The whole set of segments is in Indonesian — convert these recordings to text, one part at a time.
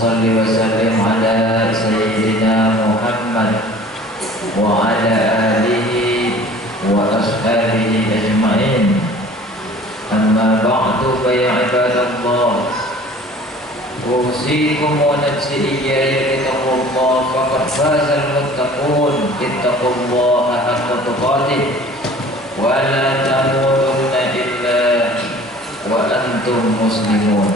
صل وسلم على سيدنا محمد وعلى آله وأصحابه أجمعين. أما بعد فيا عباد الله، أوصيكم ونفسي إياي بتقوى الله، فقد فاز المتقون. اتقوا الله حق تقاته ولا تموتن إلا وأنتم مسلمون.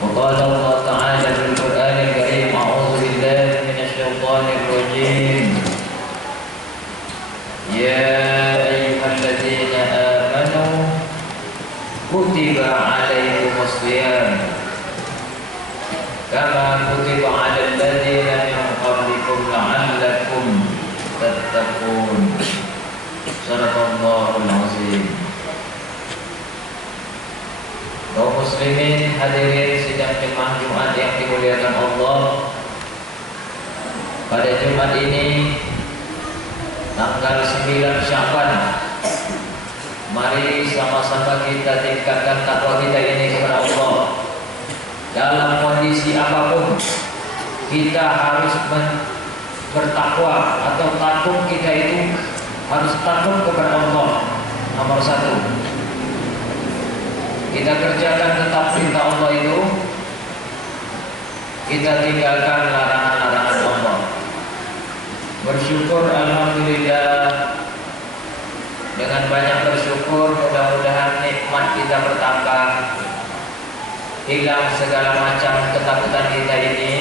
وقال الله تعالى في القرآن الكريم: أعوذ بالله من الشيطان الرجيم. يا أيها الذين آمنوا كتب عليكم الصيام كما كتب على الذين من قبلكم لعلكم تتقون. Sadaqallahul azim. Kaum muslimin hadirin sidang jemaah Jumat yang dimuliakan Allah, pada Jumat ini tanggal 9 Sya'ban, mari sama-sama kita tingkatkan takwa kita ini kepada Allah. Dalam kondisi apapun kita harus bertakwa atau takut. Kita itu harus takut kepada Allah. Nomor satu, kita kerjakan tetap perintah Allah itu, kita tinggalkan larangan-larangan Allah. Bersyukur, alhamdulillah. Dengan banyak bersyukur, mudah-mudahan nikmat kita bertambah, hilang segala macam ketakutan kita ini,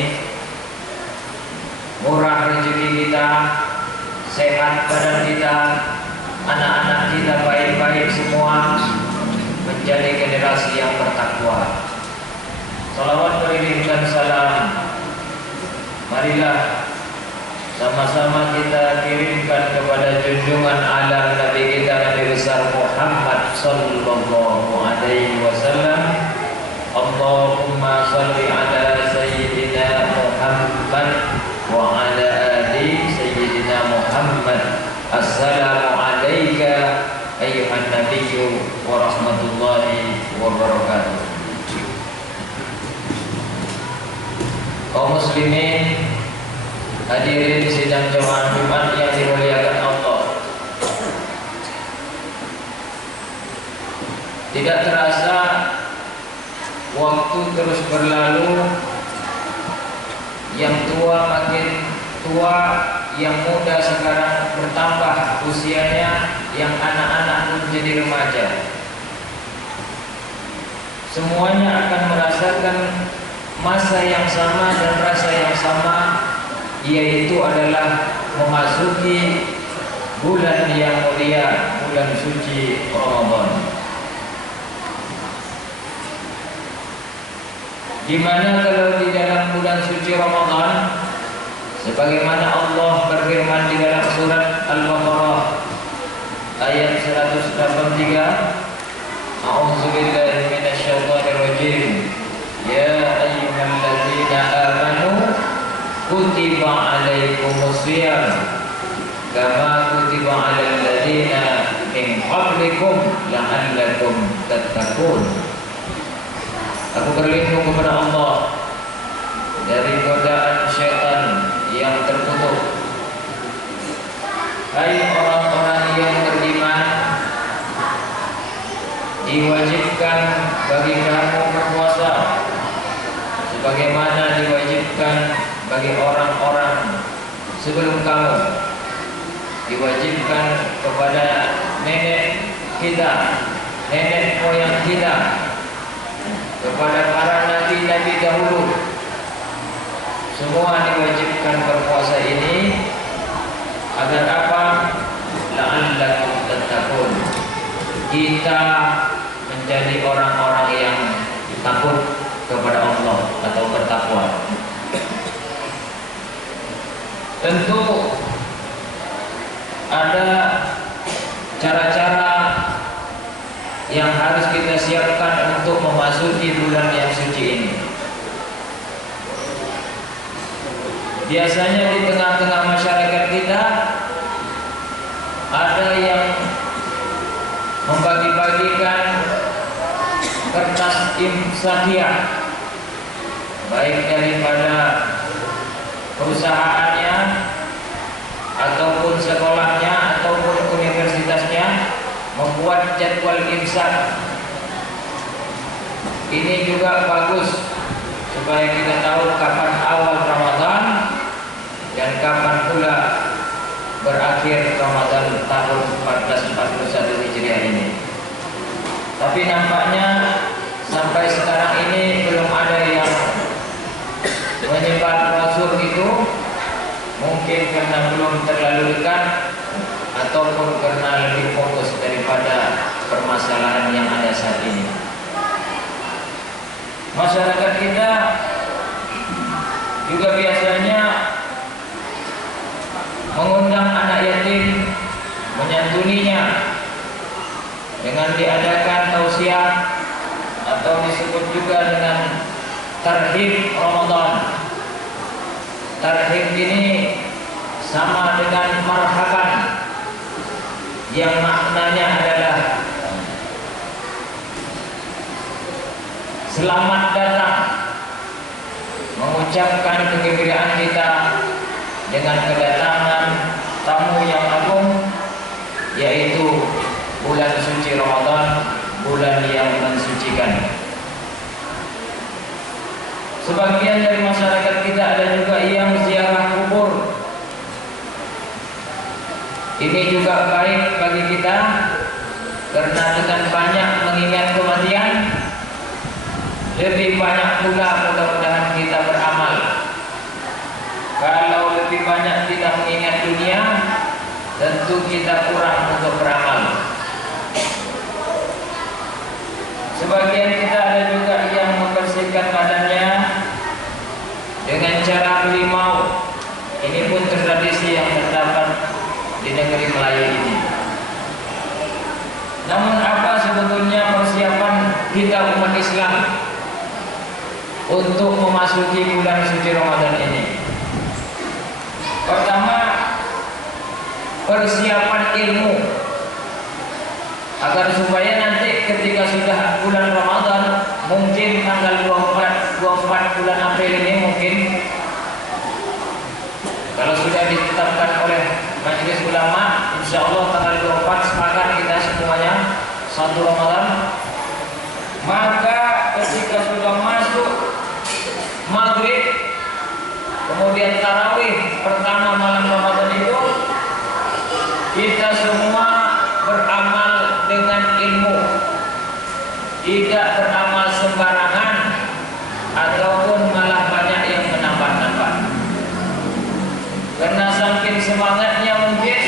murah rezeki kita, sehat badan kita, anak-anak kita baik-baik semua, menjadi generasi yang bertakwa. Salawat beriring dan salam marilah sama-sama kita kirimkan kepada junjungan alam Nabi kita, Nabi besar Muhammad sallallahu alaihi wasallam. Allahumma salli ala sayyidina Muhammad wa ala ali sayyidina Muhammad. Assalamu alayka ayyuhan nabiyyu wa rahmatullahi wa barakatuh. Kaum muslimin hadirin sidang jemaah Jumat yang dimuliakan Allah, tidak terasa waktu terus berlalu. Yang tua makin tua, yang muda sekarang bertambah usianya, yang anak-anak pun jadi remaja. Semuanya akan merasakan masa yang sama dan rasa yang sama, yaitu adalah memasuki bulan yang mulia, bulan suci Ramadan. Dimana kalau di dalam bulan suci Ramadan, sebagaimana Allah berfirman di dalam surat Al-Baqarah ayat 183, A'udzubillahi minasyaitonir rajim. Ya ayyuhalladzina amanu kutiba alaikumusiyam kama kutiba alal ladzina min qablikum la'allakum tattaqun. Aku berlindung kepada Allah dari godaan syaitan yang terkutuk. Hai orang-orang yang beriman, diwajibkan bagi kamu berpuasa sebagaimana diwajibkan bagi orang-orang sebelum kamu. Diwajibkan kepada nenek kita, nenek moyang kita, kepada para nabi-nabi dahulu, semua diwajibkan berpuasa ini agar apa? La'allakum tattaqun. Kita menjadi orang-orang yang takut kepada Allah atau bertakwa. Tentu ada cara-cara yang harus kita siapkan untuk memasuki bulan yang suci ini. Biasanya di tengah-tengah masyarakat kita ada yang membagi-bagikan kertas imsakiyah baik daripada perusahaannya ataupun sekolahnya ataupun universitasnya membuat jadwal imsak. Ini juga bagus supaya kita tahu kapan awal Ramadan dan kapan pula berakhir Ramadan tahun 1441 Hijriah ini. Tapi nampaknya sampai sekarang ini belum ada yang menyebar brosur itu, mungkin karena belum terlalu dekat ataupun karena lebih fokus daripada permasalahan yang ada saat ini. Masyarakat kita juga biasanya mengundang anak yatim, menyantuninya dengan diadakan tausiah atau disebut juga dengan tarhib Ramadan. Tarhib ini sama dengan marhaban, yang maknanya adalah selamat datang, mengucapkan kegembiraan kita dengan kedatangan tamu yang agung, yaitu bulan suci Ramadan, bulan yang mensucikan. Sebagian dari masyarakat kita ada juga yang ziarah kubur. Ini juga baik bagi kita karena dengan banyak mengingat kematian, lebih banyak pula mudah-mudahan kita beramal. Kalau lebih banyak kita mengingat dunia, tentu kita kurang untuk beramal. Sebagian kita ada juga yang membersihkan badannya dengan cara belimau. Ini pun tradisi yang terdapat di negeri Melayu ini. Namun apa sebetulnya persiapan kita umat Islam untuk memasuki bulan suci Ramadan ini? Pertama, persiapan ilmu, agar supaya nanti ketika sudah bulan Ramadan, mungkin tanggal 24 bulan April ini, mungkin kalau sudah ditetapkan oleh Majelis Ulama, insya Allah tanggal 24 sepakat kita semuanya satu Ramadan. Maka ketika sudah masuk maghrib, kemudian tarawih pertama malam Ramadan itu, kita semua beramal dengan ilmu, tidak beramal sembarangan ataupun malah banyak yang menambah-nambah. Karena saking semangatnya mungkin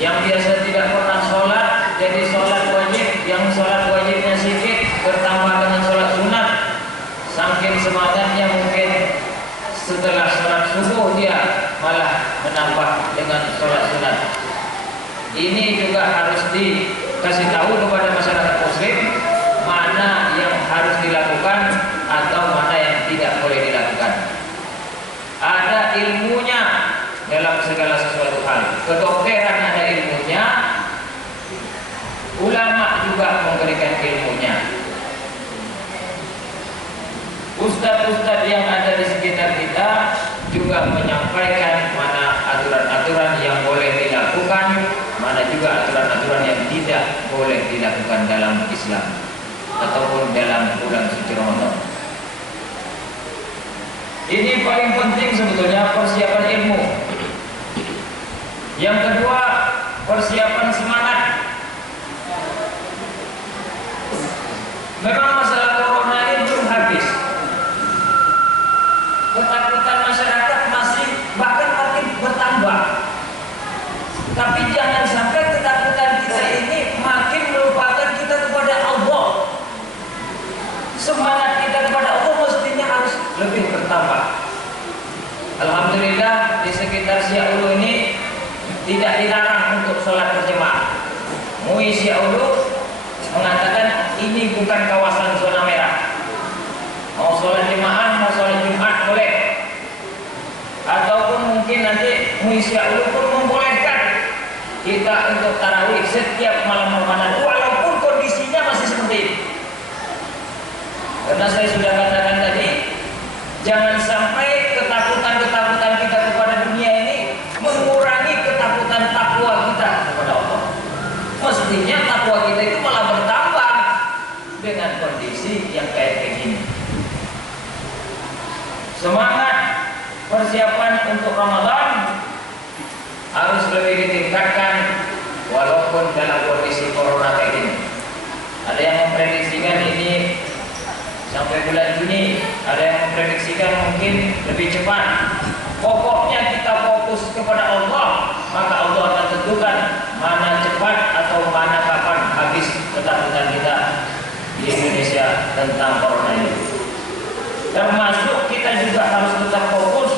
yang biasa tidak pernah sholat jadi sholat wajib, yang sholat wajibnya sedikit bertambah dengan sholat sunat. Saking semangatnya mungkin setelah sholat subuh dia malah menambah dengan sholat sunat. Ini juga harus dikasih tahu kepada masyarakat muslim mana yang harus dilakukan atau mana yang tidak boleh dilakukan. Ada ilmunya dalam segala sesuatu hal. Kedokteran ada ilmunya, ulama juga memberikan ilmunya. Ustadz-ustadz yang ada di sekitar kita juga menyampaikan mana aturan-aturan yang boleh dilakukan, mana juga aturan-aturan yang tidak boleh dilakukan dalam Islam ataupun dalam bulan suci Ramadan. Ini paling penting sebetulnya, persiapan ilmu. Yang kedua, persiapan semangat. Memang masalah corona ini belum habis. Ketakutan masyarakat masih bahkan makin bertambah. Tapi jangan sampai ketakutan kita ini makin melupakan kita kepada Allah. Semangat kita kepada Allah mestinya harus lebih bertambah. Alhamdulillah di sekitar Syia'ulu ini tidak dilarang untuk sholat berjemaah. MUI Syia'ulu mengatakan ini bukan kawasan zona merah. Mau sholat jemaah, mau sholat Jumat boleh. Ataupun mungkin nanti MUI Syia'ulu pun membolehkan kita untuk tarawih setiap malam Ramadan, walaupun kondisinya masih seperti ini. Karena saya sudah katakan tadi, semangat persiapan untuk Ramadan harus lebih ditingkatkan walaupun dalam kondisi corona kayak gini. Ada yang memprediksikan ini sampai bulan Juni, ada yang memprediksikan mungkin lebih cepat. Pokoknya kita fokus kepada Allah, maka Allah akan tentukan mana cepat atau mana kapan habis ketakutan kita di Indonesia tentang corona ini. Termasuk kita juga harus tetap fokus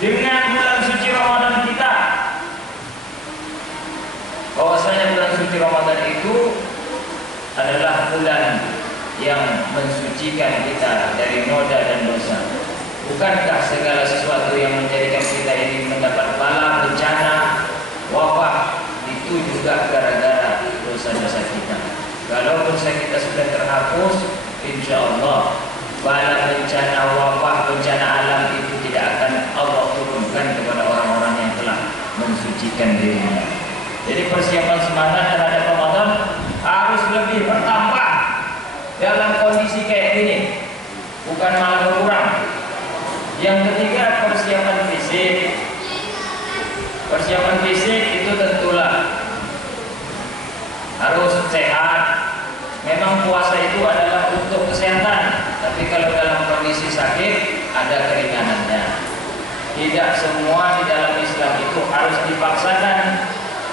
dengan bulan suci Ramadan kita. Bahwasanya bulan suci Ramadan itu adalah bulan yang mensucikan kita dari noda dan dosa. Bukankah segala sesuatu yang menjadikan kita ini mendapat bala, bencana, wabah itu juga gara-gara dosa-dosa kita. Kalau dosa kita sudah terhapus, insya Allah bala, bencana, wabah, bencana alam itu tidak akan Allah turunkan kepada orang-orang yang telah mensucikan dirinya. Jadi persiapan semangat terhadap Ramadan harus lebih bertambah dalam kondisi kayak gini, bukan malah berkurang. Yang ketiga, persiapan fisik. Persiapan fisik itu tentulah harus sehat. Memang puasa itu adalah untuk kesehatan, tapi kalau dalam kondisi sakit ada keringanannya. Tidak semua di dalam Islam itu harus dipaksakan,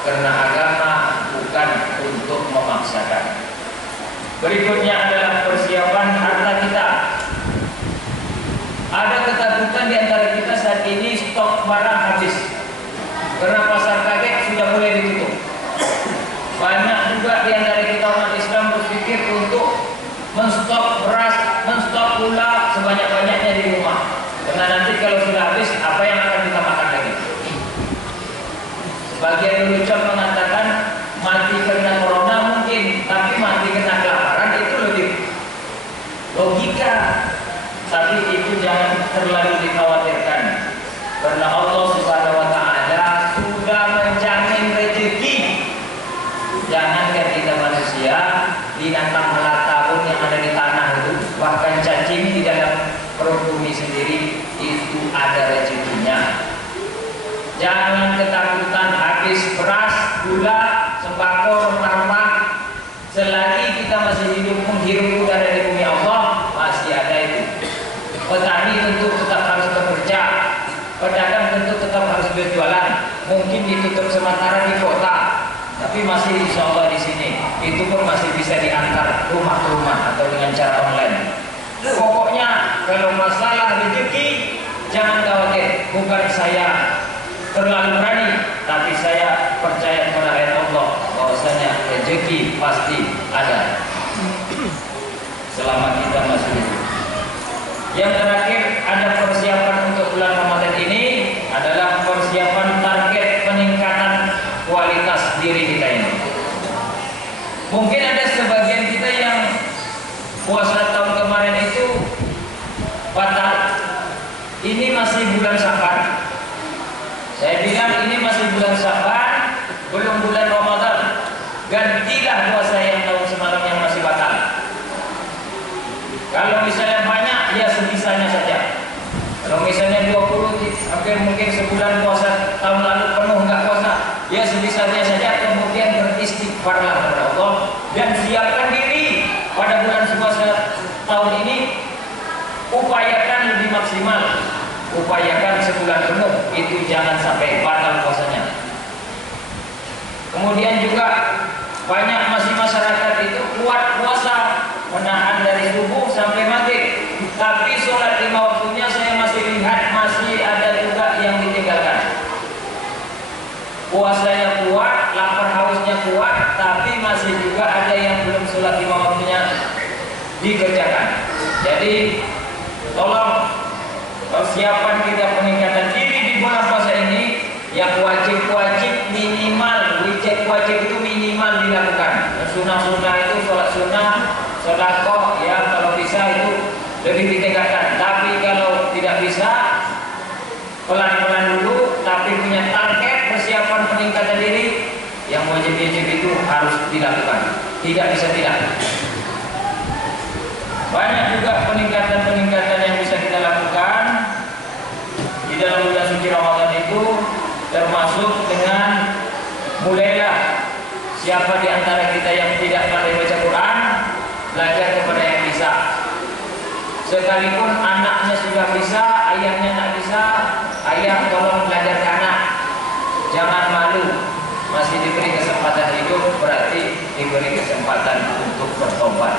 karena agama bukan untuk memaksakan. Berikutnya adalah persiapan harta kita. Ada ketakutan di antara kita saat ini stok barang habis, karena pasar kaget sudah mulai ditutup. Banyak juga di antara kita umat Islam berpikir untuk menstok beras, menstok gula sebanyak-banyaknya di rumah, karena nanti kalau sudah habis, apa yang akan kita makan lagi? Sebagian lelucon mengatakan mati karena corona mungkin, tapi mati karena kelaparan itu lebih logika. Tapi itu jangan terlalu dikhawatirkan, karena Allah Subhanahu wa Ta'ala sudah menjamin rezeki. Jangankan kita manusia, binatang melata pun yang ada di tanah itu, bahkan cacing di dalam perut bumi sendiri itu ada rezekinya. Jangan ketakutan habis beras, gula, sembako, rempah-rempah. Selagi kita masih hidup menghirup udara di bumi Allah, masih ada itu. Petani tentu tetap harus bekerja, pedagang tentu tetap harus berjualan. Mungkin ditutup sementara di kota, tapi masih insya Allah di sini. Itu pun masih bisa diantar rumah ke rumah atau dengan cara online. Pokoknya kalau masalah rezeki jangan khawatir. Bukan saya terlalu berani, tapi saya percaya kepada ayat Allah bahwasanya rezeki pasti ada selama kita masih hidup. Yang terakhir, ada persiapan untuk bulan Ramadan ini adalah persiapan target peningkatan kualitas diri kita ini. Mungkin ada sebagian kita yang puasa tahun kemarin itu batal. Ini masih bulan Sya'ban. Saya bilang ini masih bulan Sya'ban, belum bulan Ramadan. Gantilah puasa yang tahun semalam yang masih batal. Kalau misalnya banyak, ya sebisanya saja. Kalau misalnya 20, hampir mungkin sebulan puasa, tahun lalu penuh nggak puasa, ya sebisanya saja. Kemudian beristighfarlah kepada Allah dan siapkan diri pada bulan puasa tahun ini. Upayakan lebih maksimal, upayakan sebulan penuh, itu jangan sampai batal puasanya. Kemudian juga banyak masih masyarakat itu kuat puasa, menahan dari subuh sampai maghrib, tapi sholat 5 waktunya saya masih lihat masih ada juga yang ditinggalkan. Puasanya kuat, lapar hausnya kuat, tapi masih juga ada yang belum sholat 5 waktunya dikerjakan. Jadi tolong persiapan kita peningkatan diri di bulan puasa ini, yang wajib-wajib minimal, wajib itu minimal dilakukan. Sunnah-sunnah itu sholat sunnah, sedekah, ya kalau bisa itu lebih ditingkatkan. Tapi kalau tidak bisa, pelan-pelan dulu, tapi punya target persiapan peningkatan diri, yang wajib-wajib itu harus dilakukan. Tidak bisa tidak. Banyak juga peningkatan-peningkatan yang bisa kita lakukan. termasuk dengan mulailah siapa di antara kita yang tidak pandai baca Quran, belajar kepada yang bisa. Sekalipun anaknya sudah bisa, ayahnya tak bisa, ayah tolong belajar ke anak. Jangan malu, masih diberi kesempatan hidup, berarti diberi kesempatan untuk bertobat.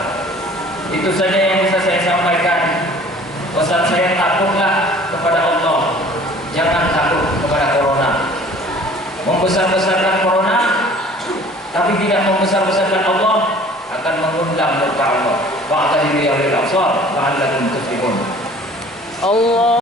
Itu saja yang bisa saya sampaikan. Pesan saya, takutlah kepada Allah, jangan takut kepada corona. Membesar-besarkan corona tapi tidak membesar-besarkan Allah akan mengundang murka Allah. Wa'tadiru ya ulil absar la'allakum tuflihun. Allah